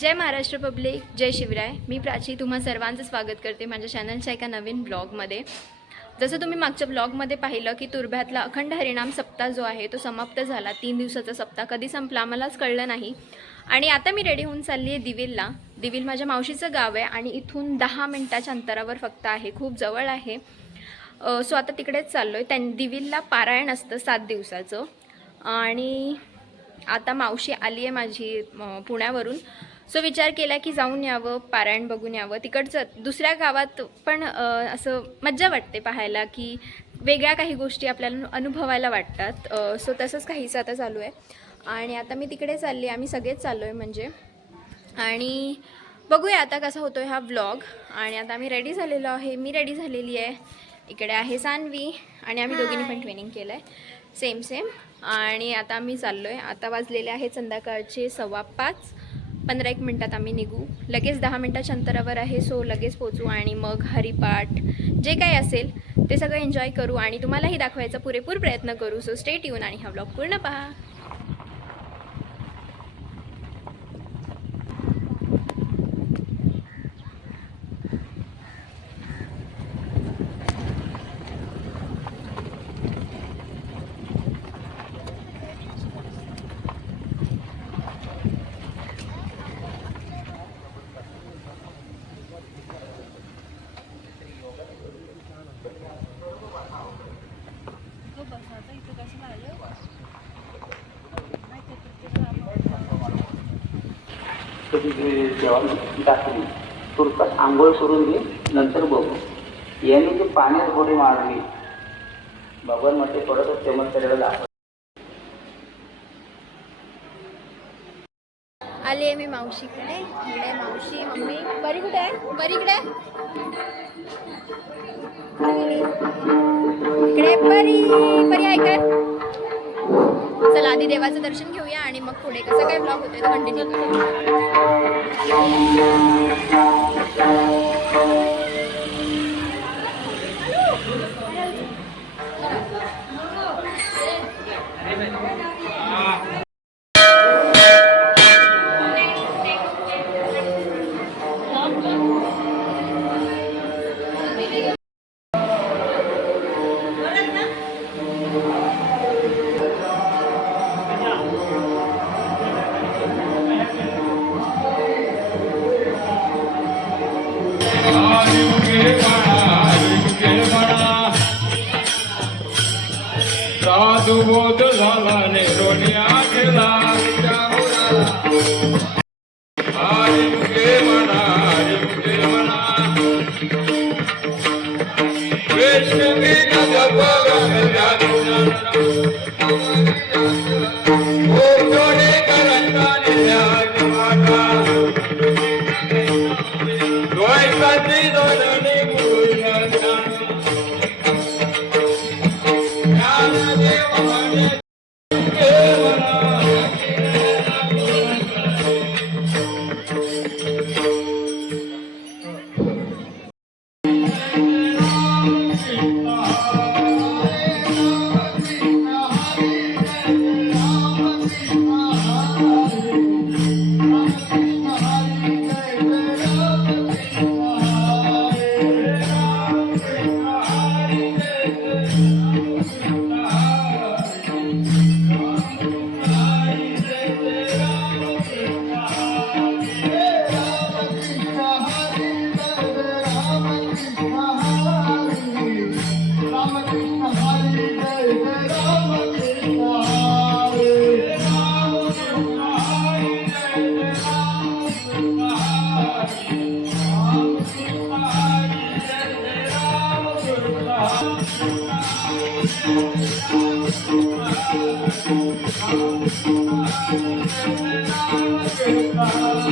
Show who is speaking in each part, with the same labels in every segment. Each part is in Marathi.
Speaker 1: जय महाराष्ट्र पब्लिक जय शिवराय. मी प्राची तुम्हा सर्वांचं स्वागत करते माझ्या चॅनलच्या एका नवीन ब्लॉगमध्ये जसं तुम्ही मागच्या ब्लॉगमध्ये पाहिलं की तुर्भ्यातला अखंड हरिणाम सप्ताह जो आहे तो समाप्त झाला. तीन दिवसाचा सप्ताह. कधी संपला मलाच कळलं नाही. आणि आता मी रेडी होऊन चालली आहे दिविलला. दिविल माझ्या मावशीचं गाव आहे आणि इथून दहा मिनटाच्या अंतरावर फक्त आहे. खूप जवळ आहे. सो आता तिकडेच चाललो आहे त्यां दिविलला पारायण असतं सात दिवसाचं. आणि आता मावशी आली आहे माझी पुण्यावरून. सो विचार केला की जाऊन यावं पारायण बघून यावं. तिकडचं दुसऱ्या गावात पण असं मज्जा वाटते पाहायला की वेगळ्या काही गोष्टी आपल्याला अनुभवायला वाटतात. सो तसंच काहीच आता चालू आहे. आणि आता मी तिकडे चालली आम्ही सगळेच चाललो आहे म्हणजे. आणि बघूया आता कसा होतो आहे हा व्लॉग आणि आता आम्ही रेडी झालेलो आहे. मी रेडी झालेली आहे. इकडे आहे सान्वी आणि आम्ही दोघींनी पण ट्रेनिंग केलं आहे सेम सेम आणि आता आम्ही चाललो आहे आता वाजलेले आहेत संध्याकाळचे सव्वा पाच. पंधरा एक मिनटात आम्ही निघू. लगेच दहा मिनटाच्या अंतरावर आहे सो लगेच पोचू आणि मग हरिपाठ जे काही असेल ते सगळं एन्जॉय करू आणि तुम्हालाही दाखवायचा पुरेपूर प्रयत्न करू. सो स्टेट येऊन आणि हा ब्लॉग पूर्ण पहा.
Speaker 2: जेवण टाकली तुरपात आंघोळ करून दे नंतर बघू. याने ती पाण्यात गोडी मारली. भगवानमध्ये पडत चमत्काराला दाखव.
Speaker 1: आली आहे मी मावशीकडे. इकडे मावशी मम्मी. बरी कुठे आहे? बरी इकडे? इकडे परी परी ऐकत चला आधी देवाचं दर्शन घेऊया आणि मग पुढे कसं काय ब्लॉग होतोय तो कंटिन्यू Lord.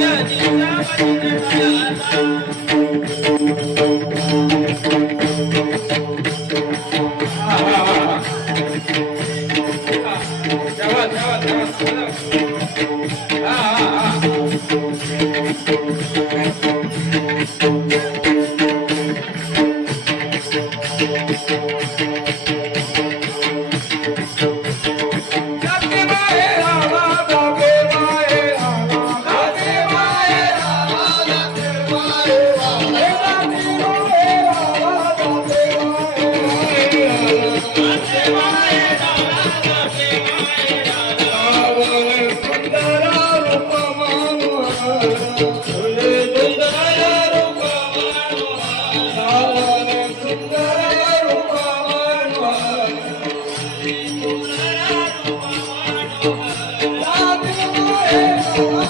Speaker 1: पोरं करी. हरी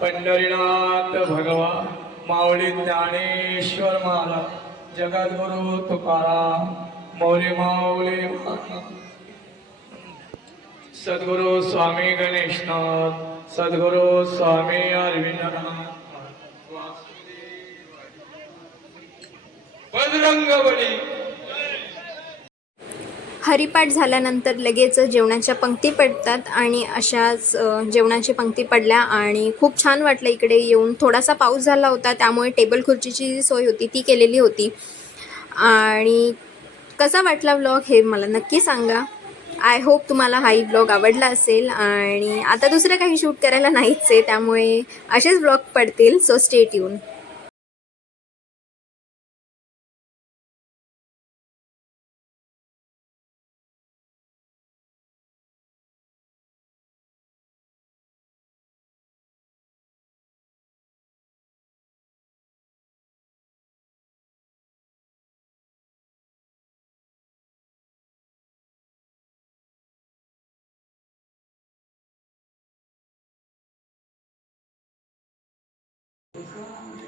Speaker 1: पंढरीनाथ भगवा माऊली ज्ञानेश्वर महाराज जगद्गुरु तुकाराम मौली माऊली सद्गुरु स्वामी गणेशनाथ सद्गुरु स्वामी अरविंदनाथ बजरंग बली
Speaker 3: हरिपाठ झाल्यानंतर लगेच जेवणाच्या पंक्ती पडतात आणि अशाच जेवणाची पंक्ती पडल्या आणि खूप छान वाटलं इकडे येऊन. थोडासा पाऊस झाला होता त्यामुळे टेबल खुर्चीची जी सोय होती ती केलेली होती. आणि कसा वाटला व्लॉग हे मला नक्की सांगा. आय होप तुम्हाला हाही ब्लॉग आवडला असेल आणि आता दुसरं काही शूट करायला नाहीच आहे त्यामुळे असेच ब्लॉग पडतील सो स्टेट येऊन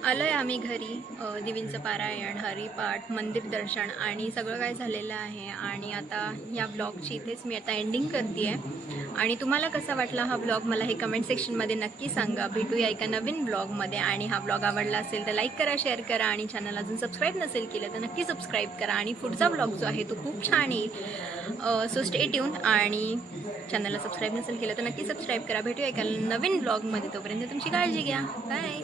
Speaker 3: आलो आहे आम्ही घरी देवींचं पारायण हरिपाठ मंदिर दर्शन आणि सगळं काय झालेलं आहे. आणि आता या ब्लॉगची इथेच मी आता एंडिंग करते आहे आणि तुम्हाला कसा वाटला हा ब्लॉग मला हे कमेंट सेक्शनमध्ये नक्की सांगा. भेटूया एका नवीन ब्लॉगमध्ये. आणि हा ब्लॉग आवडला असेल तर लाईक करा शेअर करा आणि चॅनल अजून सबस्क्राईब नसेल केलं तर नक्की सबस्क्राईब करा. आणि पुढचा ब्लॉग जो आहे तो खूप छान येईल. सो स्टे ट्यून आणि चॅनलला सबस्क्राईब नसेल केलं तर नक्की सबस्क्राईब करा. भेटूया एका नवीन ब्लॉगमध्ये. तोपर्यंत तुमची काळजी घ्या. बाय